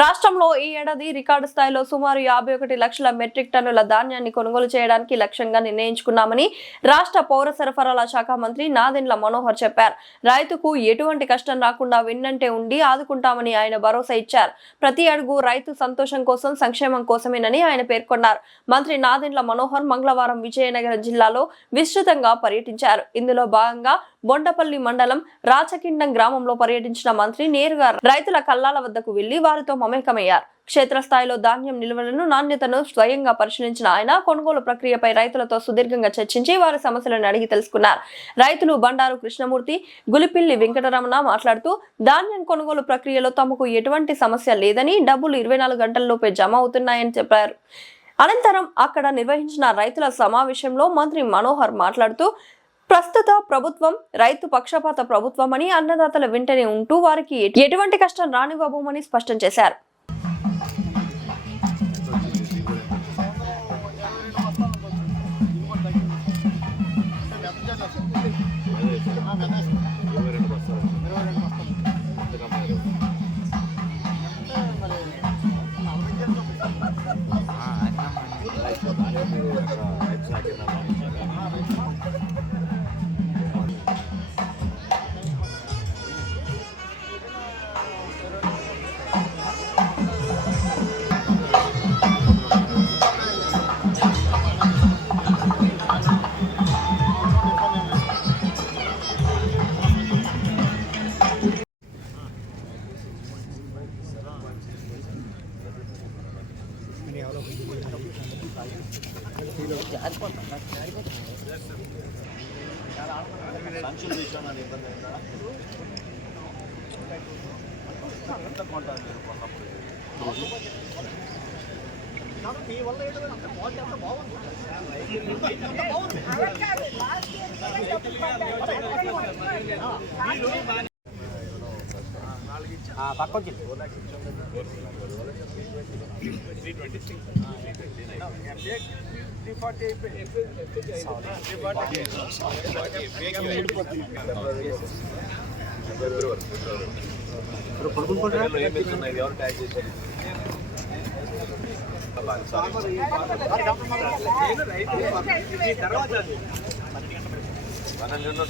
రాష్ట్రంలో ఈ ఏడాది రికార్డు స్థాయిలో సుమారు 51 లక్షల మెట్రిక్ టన్నుల ధాన్యాన్ని కొనుగోలు చేయడానికి లక్ష్యంగా నిర్ణయించుకున్నామని రాష్ట్ర పౌర సరఫరాల శాఖ మంత్రి నాదెండ్ల మనోహర్ చెప్పారు. రైతుకు ఎటువంటి కష్టం రాకుండా వెన్నంటే ఉండి ఆదుకుంటామని ఆయన భరోసా ఇచ్చారు. ప్రతి అడుగు రైతు సంతోషం కోసం, సంక్షేమం కోసమేనని ఆయన పేర్కొన్నారు. మంత్రి నాదెండ్ల మనోహర్ మంగళవారం విజయనగరం జిల్లాలో విస్తృతంగా పర్యటించారు. ఇందులో భాగంగా బొండపల్లి మండలం రాచకిండం గ్రామంలో పర్యటించిన మంత్రి నేరుగా రైతుల కల్లాల వద్దకు వెళ్లి వారితో మమేకమయ్యారు. క్షేత్రస్థాయిలో ధాన్యం నిల్వలను, నాణ్యతను స్వయంగా పరిశీలించిన ఆయన కొనుగోలు ప్రక్రియపై రైతులతో సుదీర్ఘంగా చర్చించి వారి సమస్యలను అడిగి తెలుసుకున్నారు. రైతులు బండారు కృష్ణమూర్తి, గులిపిల్లి వెంకటరమణ మాట్లాడుతూ ధాన్యం కొనుగోలు ప్రక్రియలో తమకు ఎటువంటి సమస్య లేదని, డబ్బులు 24 గంటల్లోపే జమ అవుతున్నాయని చెప్పారు. అనంతరం అక్కడ నిర్వహించిన రైతుల సమావేశంలో మంత్రి మనోహర్ మాట్లాడుతూ ప్రస్తుత ప్రభుత్వం రైతు పక్షపాత ప్రభుత్వం అని, అన్నదాతల వెంటనే ఉంటూ వారికి ఎటువంటి కష్టం రానివ్వబోమని స్పష్టం చేశారు.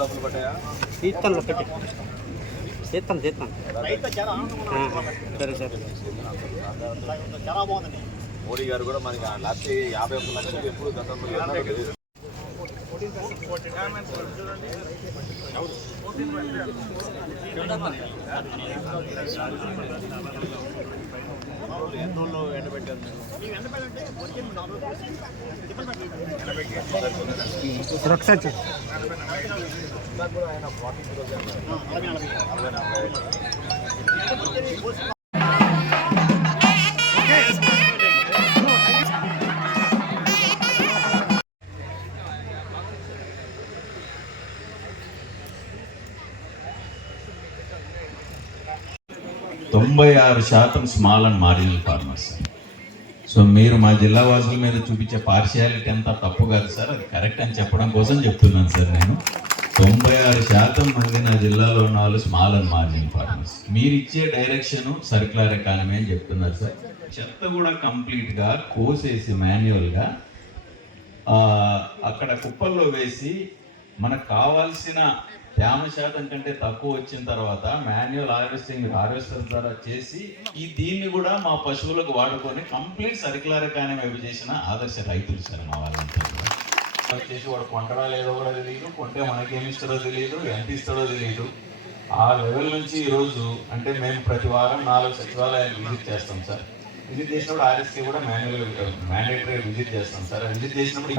డబ్బులు పడ్డాయా? చేస్తాను సరే సరే. చాలా బాగుందండి. మోడీ గారు కూడా మనకి 51 లక్షలు ఎప్పుడు గతంలో ఎన్నోళ్ళు ఎండబెట్టారు. ఆయన 96% small and marginal farmers. So మీరు మా జిల్లా వాసుల మీద చూపించే పార్షియాలిటీ అంతా తప్పు కాదు సార్, అది కరెక్ట్ అని చెప్పడం కోసం చెప్తున్నాను సార్. నేను 96% మంది నా జిల్లాలో ఉన్న వాళ్ళు స్మాల్ అండ్ మార్జినల్ ఫార్మర్స్. మీరు ఇచ్చే డైరెక్షన్ సర్క్యులర్ ఎకానమీ అని చెప్తున్నారు సార్. చెత్త కూడా కంప్లీట్గా కోసేసి మాన్యువల్గా అక్కడ కుప్పల్లో వేసి మనకు కావాల్సిన 50% కంటే తక్కువ వచ్చిన తర్వాత మాన్యువల్ హార్వెస్టర్ ద్వారా చేసి దీన్ని కూడా మా పశువులకు వాడుకొని కంప్లీట్ సర్క్యులర్ ఎకానమీ వైపు చేసిన ఆదర్శ రైతులు సార్ మా వాళ్ళంతా. వచ్చేసి వాడు కొంటడా లేదో కూడా తెలియదు, కొంటే మనకేమి ఇస్తాడో తెలియదు, ఎంత ఇస్తాడో తెలియదు. ఆ లెవెల్ నుంచి ఈరోజు అంటే మేము ప్రతి వారం 4 సచివాలయాలు విజిట్ చేస్తాం సార్. విజిట్ చేసినప్పుడు ఆర్ఎస్సీ కూడా మ్యాండేటరీ విజిట్ చేస్తాం సార్. విజిట్ చేసినప్పుడు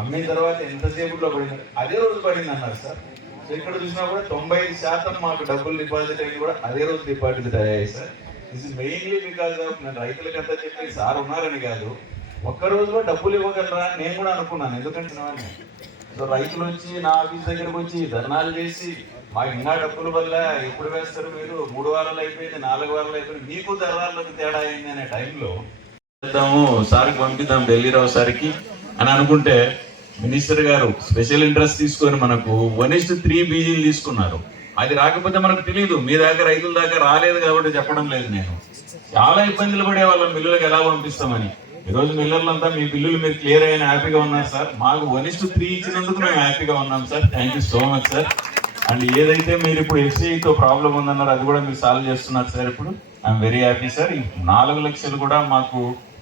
అమ్మిన తర్వాత ఎంతసేపులో పడింది, అదే రోజు పడింది అన్నారు సార్. సో ఇక్కడ చూసినా కూడా 95% మాకు డబ్బులు డిపాజిట్ అయ్యి కూడా అదే రోజు డిపాజిట్ అయ్యాయి సార్. ఇది మెయిన్లీ బికాజ్ ఆఫ్ నేను రైతులకంతా చెప్పి సార్ ఉన్నారని కాదు, ఒక్క రోజులో డబ్బులు ఇవ్వగలరా అని నేను కూడా అనుకున్నాను. ఎందుకంటే సో రైతులు వచ్చి నా ఆఫీస్ దగ్గరకు వచ్చి ధర్నాలు చేసి మాకు ఇంకా డబ్బుల వల్ల ఎప్పుడు వేస్తారు మీరు, 3 వారాలు అయిపోయింది, 4 వారాలు అయిపోయింది, మీకు ధరలకు తేడా అయింది అనే టైంలో చేద్దాము సార్కి పంపిద్దాం ఢిల్లీరావు సార్కి అని అనుకుంటే మినిస్టర్ గారు స్పెషల్ ఇంట్రెస్ట్ తీసుకొని మనకు 1:3 బీజీలు తీసుకున్నారు. అది రాకపోతే మనకు తెలియదు, మీ దాకా రైతుల దాకా రాలేదు కాబట్టి చెప్పడం లేదు నేను. చాలా ఇబ్బందులు పడే వాళ్ళం మిల్లులకు ఎలా పంపిస్తామని. ఈరోజు మిల్లర్లంతా మీ బిల్లులు మీరు క్లియర్ అయిన హ్యాపీగా ఉన్నారు సార్. మాకు 1:3 ఇచ్చినందుకు మేము హ్యాపీగా ఉన్నాం sir. Thank you so much sir. And ఏదైతే మీరు ఇప్పుడు ఎఫ్సిఐతో ప్రాబ్లం ఉందన్నారు అది కూడా మీరు సాల్వ్ చేస్తున్నారు సార్. ఇప్పుడు ఐఎమ్ వెరీ హ్యాపీ సార్. ఈ 4 లక్షలు కూడా మాకు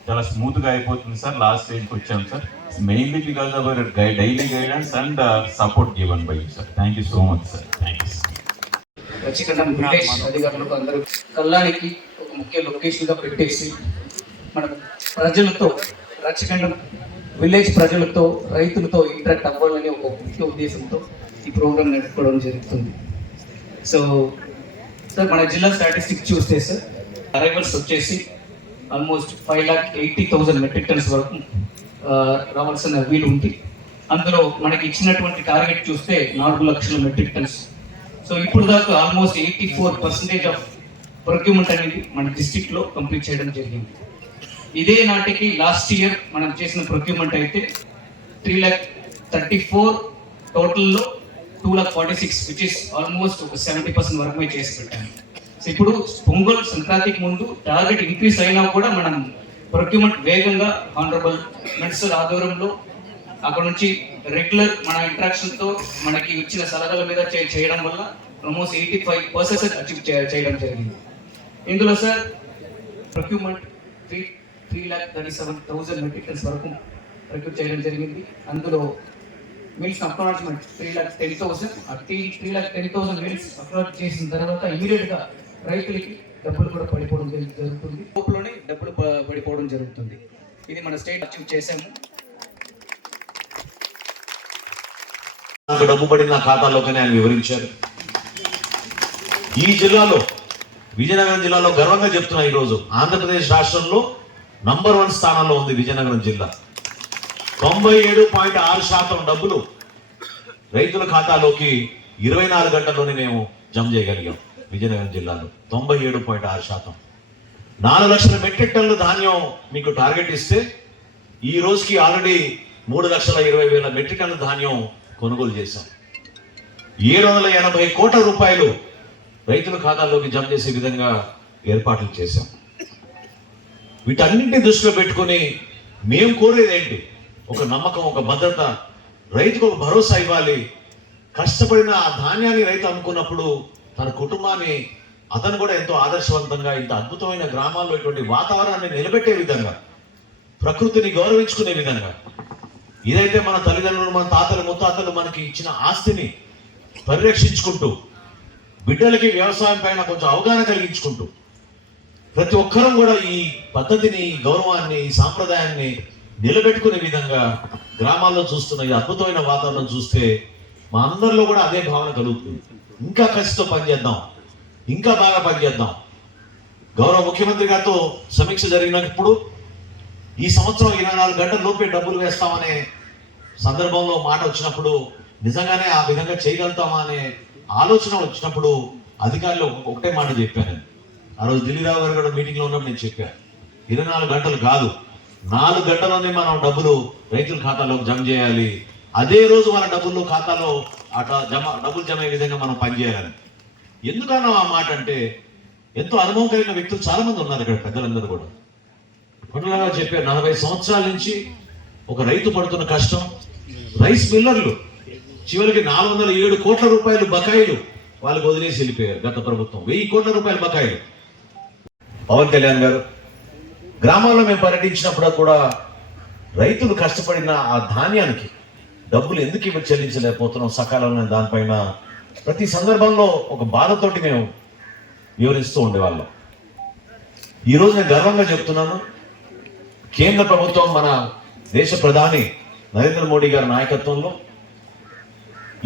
చాలా స్మూత్ గా అయిపోతుంది సార్. లాస్ట్ స్టేజ్కి వచ్చాం sir. Mainly because of our daily guidance and support given by you sir. Thank you so much sir. Thanks. Rachakandam village అధికారులకు అందరూ కల్లానికి ఒక ముఖ్య లొకేషన్గా పెట్టేసి మన ప్రజలతో రచకండం విలేజ్ ప్రజలతో రైతులతో ఇంటరాక్ట్ అవ్వాలని ఒక ముఖ్య ఉద్దేశంతో ఈ ప్రోగ్రామ్ నడుపుకోవడం జరుగుతుంది. సో సార్ మన జిల్లా స్టాటిస్టిక్స్ చూస్తే సార్ అరైవల్స్ వచ్చేసి ఆల్మోస్ట్ 5,80,000 మెట్రిక్ టన్స్ వరకు రావాల్సిన వీలు ఉంది. అందులో మనకి ఇచ్చినటువంటి టార్గెట్ చూస్తే 4 లక్షల మెట్రిక్ టన్స్. సో ఇప్పుడు దాకా ఆల్మోస్ట్ 84% ఆఫ్ ప్రొక్యూర్మెంట్ అనేది మన డిస్ట్రిక్ట్లో కంప్లీట్ చేయడం జరిగింది. ఇదే నాటికి లాస్ట్ ఇయర్ మనం చేసిన ప్రొక్యూర్మెంట్ అయితే 3,34,000 టోటల్లో 2,46,000 విచ్ ఇస్ ఆల్మోస్ట్ ఒక 70% వరకు చేసి పెట్టాము. సో ఇప్పుడు పొంగల్ సంక్రాంతికి ముందు టార్గెట్ ఇంక్రీజ్ అయినా కూడా మనం ప్రొక్యూర్మెంట్ వేగంగా ఆనరబుల్ మినిస్టర్ ఆధ్వర్యంలో అక్కడ నుంచి రెగ్యులర్ మన ఇంట్రాక్షన్తో మనకి ఇచ్చిన సలహాల మీద చేయడం వల్ల ఆల్మోస్ట్ 85% అచీవ్ చేయడం జరిగింది. ఇందులో సార్ ప్రొక్యూర్మెంట్ 3,37,000 మెట్రిక్ టన్స్ వరకు ప్రొక్యూర్ చేయడం జరిగింది. అందులో మిల్స్ అక్నాలజ్మెంట్ 3,10,000. 3,10,000 మిల్స్ అక్నాలజ్ చేసిన తర్వాత ఇమీడియట్గా రైతులకి డబ్బులు కూడా పడిపోవడం జరుగుతుంది. లోపలనే డబ్బులు పడిపోవడం జరుగుతుంది. ఇది మన స్టేట్ అచీవ్ చేసాము. నాకు డబ్బు పడిన ఖాతాలోకనే ఆయన వివరించారు. ఈ జిల్లాలో విజయనగరం జిల్లాలో గర్వంగా చెప్తున్నా, ఈరోజు ఆంధ్రప్రదేశ్ రాష్ట్రంలో నంబర్ 1 స్థానంలో ఉంది విజయనగరం జిల్లా. 97.6% డబ్బులు రైతుల ఖాతాలోకి 24 గంటల్లోనే మేము జమ చేయగలిగాం. విజయనగరం జిల్లాలో 97.6%. 4 లక్షల మెట్రిక్ టన్నుల ధాన్యం మీకు టార్గెట్ ఇస్తే ఈ రోజుకి ఆల్రెడీ 3,20,000 మెట్రిక్ టన్నుల ధాన్యం కొనుగోలు చేశాం. 780 కోట్ల రూపాయలు రైతుల ఖాతాల్లోకి జమ చేసే విధంగా ఏర్పాట్లు చేశాం. వీటన్నింటినీ దృష్టిలో పెట్టుకుని మేము కోరేది ఏంటి? ఒక నమ్మకం, ఒక భద్రత, రైతుకు ఒక భరోసా ఇవ్వాలి. కష్టపడిన ఆ ధాన్యాన్ని రైతు అమ్ముకున్నప్పుడు తన కుటుంబాన్ని అతను కూడా ఎంతో ఆదర్శవంతంగా ఇంత అద్భుతమైన గ్రామాల్లో ఇటువంటి వాతావరణాన్ని నిలబెట్టే విధంగా, ప్రకృతిని గౌరవించుకునే విధంగా, ఏదైతే మన తల్లిదండ్రులు, మన తాతలు, ముత్తాతలు మనకి ఇచ్చిన ఆస్తిని పరిరక్షించుకుంటూ, బిడ్డలకి వ్యవసాయం పైన కొంచెం అవగాహన కలిగించుకుంటూ, ప్రతి ఒక్కరూ కూడా ఈ పద్ధతిని, ఈ గౌరవాన్ని, ఈ సాంప్రదాయాన్ని నిలబెట్టుకునే విధంగా గ్రామాల్లో చూస్తున్న ఈ అద్భుతమైన వాతావరణం చూస్తే మా అందరిలో కూడా అదే భావన కలుగుతుంది. ఇంకా కసితో పనిచేద్దాం, ఇంకా బాగా పనిచేద్దాం. గౌరవ ముఖ్యమంత్రి గారితో సమీక్ష జరిగినప్పుడు ఈ సంవత్సరం 24 గంటల లోపే డబ్బులు వేస్తామనే సందర్భంలో మాట వచ్చినప్పుడు నిజంగానే ఆ విధంగా చేయగలుగుతామా అనే ఆలోచన వచ్చినప్పుడు అధికారులు ఒకటే మాట చెప్పాను. ఆ రోజు ఢిల్లీరావు గారు కూడా మీటింగ్లో ఉన్నప్పుడు నేను చెప్పాను, 24 గంటలు కాదు, 4 గంటల్లోనే మనం డబ్బులు రైతుల ఖాతాలోకి జమ చేయాలి. అదే రోజు వాళ్ళ డబ్బులు ఖాతాలో డబ్బులు జమ అయ్యే విధంగా మనం పనిచేయాలని. ఎందుకన్నా ఆ మాట అంటే, ఎంతో అనుభవం కలిగిన వ్యక్తులు చాలా మంది ఉన్నారు ఇక్కడ, పెద్దలందరూ కూడా కొండలాగా చెప్పారు. 40 సంవత్సరాల నుంచి ఒక రైతు పడుతున్న కష్టం. రైస్ మిల్లర్లు చివరికి 407 కోట్ల రూపాయలు బకాయిలు వాళ్ళకి వదిలేసి వెళ్ళిపోయారు గత ప్రభుత్వం. 1000 కోట్ల రూపాయల బకాయిలు. పవన్ కళ్యాణ్ గారు గ్రామాల్లో మేము పర్యటించినప్పుడు కూడా రైతులు కష్టపడిన ఆ ధాన్యానికి డబ్బులు ఎందుకు ఇవి చెల్లించలేకపోతున్నాం సకాలంలో, దానిపైన ప్రతి సందర్భంలో ఒక బాధతోటి మేము వివరిస్తూ ఉండేవాళ్ళం. ఈరోజు నేను గర్వంగా చెప్తున్నాను, కేంద్ర ప్రభుత్వం, మన దేశ ప్రధాని నరేంద్ర మోడీ గారి నాయకత్వంలో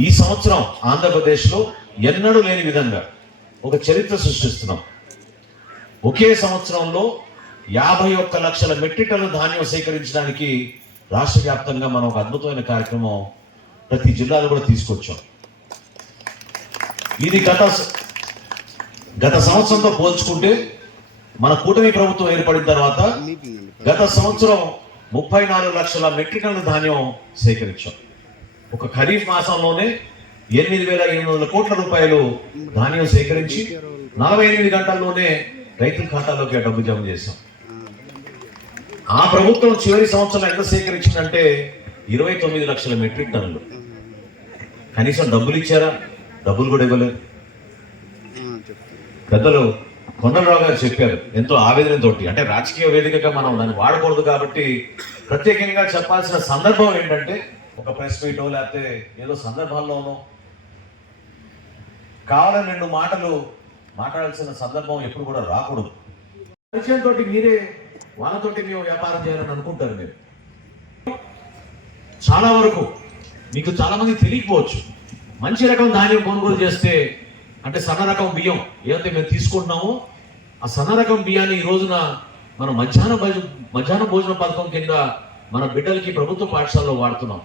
ఈ సంవత్సరం ఆంధ్రప్రదేశ్లో ఎన్నడూ లేని విధంగా ఒక చరిత్ర సృష్టిస్తున్నాం. ఒకే సంవత్సరంలో 51 లక్షల మెట్రిక్ టన్నుల ధాన్యం సేకరించడానికి రాష్ట్ర వ్యాప్తంగా మనం ఒక అద్భుతమైన కార్యక్రమం ప్రతి జిల్లాలో కూడా తీసుకొచ్చాం. ఇది గత సంవత్సరంతో పోల్చుకుంటే మన కూటమి ప్రభుత్వం ఏర్పడిన తర్వాత గత సంవత్సరం 34 లక్షల మెట్రిక్ టన్నుల ధాన్యం సేకరించాం. ఒక ఖరీఫ్ మాసంలోనే 8,800 కోట్ల రూపాయలు ధాన్యం సేకరించి 48 గంటల్లోనే రైతుల ఖాతాలోకి ఆ డబ్బు జమ చేశాం. ఆ ప్రభుత్వం చివరి సంవత్సరం ఎంత సేకరించిందంటే 29 లక్షల మెట్రిక్ టన్నులు. కనీసం డబ్బులు ఇచ్చారా? డబ్బులు కూడా ఇవ్వలేదు. పెద్దలు కొండలరావు గారు చెప్పారు ఎంతో ఆవేదనతో, అంటే రాజకీయ వేదికగా మనం దాన్ని వాడకూడదు కాబట్టి ప్రత్యేకంగా చెప్పాల్సిన సందర్భం ఏంటంటే, ఒక ప్రెస్ మీటో లేకపోతే ఏదో సందర్భాల్లోనో కావాలని 2 మాటలు మాట్లాడాల్సిన సందర్భం ఎప్పుడు కూడా రాకూడదు. పరిచయంతో మీరే వాళ్ళతోటి మేము వ్యాపారం చేయాలని అనుకుంటారు. మీరు చాలా వరకు మీకు చాలా మంది తెలియకపోవచ్చు, మంచి రకం ధాన్యం కొనుగోలు చేస్తే, అంటే సన్న రకం బియ్యం ఏదైతే మేము తీసుకుంటున్నామో ఆ సన్న రకం బియ్యాన్ని ఈ రోజున మనం మధ్యాహ్న భోజన పథకం కింద మన బిడ్డలకి ప్రభుత్వ పాఠశాలలో వాడుతున్నాం.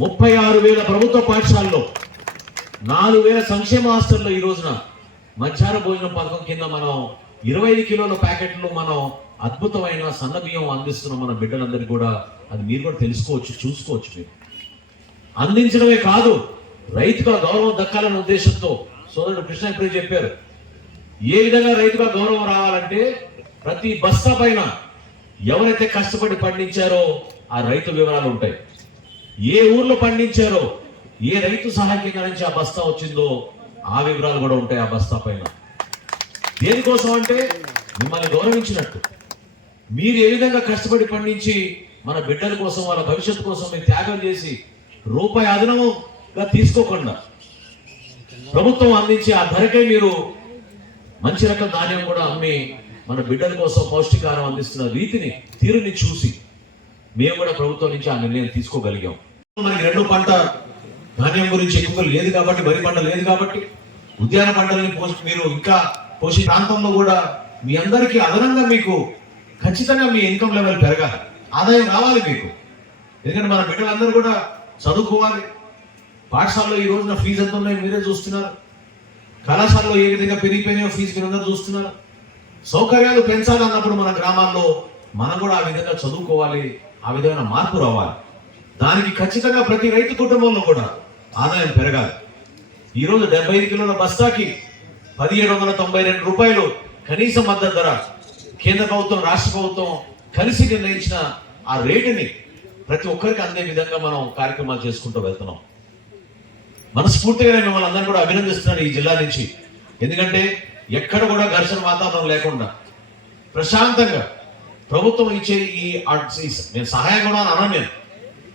36,000 ప్రభుత్వ పాఠశాలలో 4,000 సంక్షేమ హాస్టల్లో ఈ రోజున మధ్యాహ్న భోజన పథకం కింద మనం 25 కిలోల ప్యాకెట్లు మనం అద్భుతమైన సన్న బియ్యం అందిస్తున్నాం మన బిడ్డలందరికీ కూడా. అది మీరు కూడా తెలుసుకోవచ్చు, చూసుకోవచ్చు. మీరు అందించడమే కాదు, రైతుగా గౌరవం దక్కాలనే ఉద్దేశంతో సోదరుడు కృష్ణ ఇప్పుడే చెప్పారు, ఏ విధంగా రైతుగా గౌరవం రావాలంటే ప్రతి బస్తా పైన ఎవరైతే కష్టపడి పండించారో ఆ రైతు వివరాలు ఉంటాయి. ఏ ఊర్లో పండించారో, ఏ రైతు సహాయ కేంద్రం నుంచి ఆ బస్తా వచ్చిందో ఆ వివరాలు కూడా ఉంటాయి ఆ బస్తా పైన. దేనికోసం అంటే మిమ్మల్ని గౌరవించినట్టు. మీరు ఏ విధంగా కష్టపడి పండించి మన బిడ్డల కోసం, వాళ్ళ భవిష్యత్తు కోసం మీరు త్యాగం చేసి రూపాయి అదనంగా తీసుకోకుండా ప్రభుత్వం అందించి ఆ ధరకే మీరు మంచి రకం ధాన్యం కూడా అమ్మి మన బిడ్డల కోసం పౌష్టికాహారం అందిస్తున్న రీతిని, తీరుని చూసి మేము కూడా ప్రభుత్వం నుంచి ఆ నిర్ణయం తీసుకోగలిగాం. మనకి 2 పంట ధాన్యం గురించి ఎక్కువగా లేదు కాబట్టి, వరి పంట లేదు కాబట్టి, ఉద్యాన పంటలని మీరు ఇంకా పోషి ప్రాంతంలో కూడా మీ అందరికీ అదనంగా మీకు ఖచ్చితంగా మీ ఇన్కమ్ లెవెల్ పెరగాలి, ఆదాయం రావాలి మీకు. ఎందుకంటే మన బిడ్డలందరూ కూడా చదువుకోవాలి. పాఠశాలలో ఈ రోజున ఫీజు ఎంత ఉన్నాయో మీరే చూస్తున్నారు. కళాశాలలో ఏ విధంగా పెరిగిపోయినాయో ఫీజు మీరందరూ చూస్తున్నారు. సౌకర్యాలు పెంచాలన్నప్పుడు మన గ్రామాల్లో మనం కూడా ఆ విధంగా చదువుకోవాలి, ఆ విధమైన మార్పు రావాలి. దానికి ఖచ్చితంగా ప్రతి రైతు కుటుంబంలో కూడా ఆదాయం పెరగాలి. ఈరోజు 75 కిలోల బస్తాకి 1,792 రూపాయలు కనీస మద్దతు ధర కేంద్ర ప్రభుత్వం, రాష్ట్ర ప్రభుత్వం కలిసి నిర్ణయించిన ఆ రేటుని ప్రతి ఒక్కరికి అందే విధంగా మనం కార్యక్రమాలు చేసుకుంటూ వెళ్తున్నాం. మనస్ఫూర్తిగా నేను మిమ్మల్ని అందరూ కూడా అభినందిస్తున్నాను ఈ జిల్లా నుంచి. ఎందుకంటే ఎక్కడ కూడా ఘర్షణ వాతావరణం లేకుండా ప్రశాంతంగా ప్రభుత్వం ఇచ్చే నేను సహాయం కూడా అనను, నేను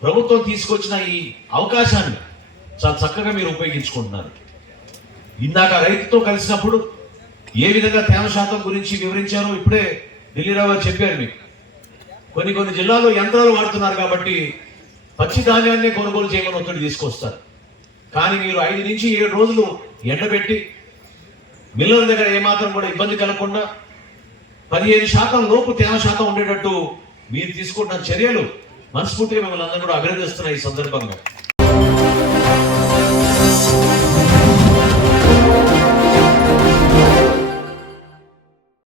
ప్రభుత్వం తీసుకొచ్చిన ఈ అవకాశాన్ని చాలా చక్కగా మీరు ఉపయోగించుకుంటున్నారు. ఇందాక రైతుతో కలిసినప్పుడు ఏ విధంగా తేమ శాతం గురించి వివరించారో ఇప్పుడే ఢిల్లీరావు గారు చెప్పారు. మీకు కొన్ని జిల్లాల్లో యంత్రాలు వాడుతున్నారు కాబట్టి పచ్చి ధాన్యాన్ని కొనుగోలు చేయమని ఒత్తిడి తీసుకొస్తారు. కానీ మీరు 5 నుంచి 7 రోజులు ఎండబెట్టి మిల్లుల దగ్గర ఏమాత్రం కూడా ఇబ్బంది కలగకుండా 15% లోపు తేమ శాతం ఉండేటట్టు మీరు తీసుకుంటున్న చర్యలు మనస్ఫూర్తిగా మిమ్మల్ని అందరూ కూడా అభినందిస్తున్న ఈ సందర్భంగా.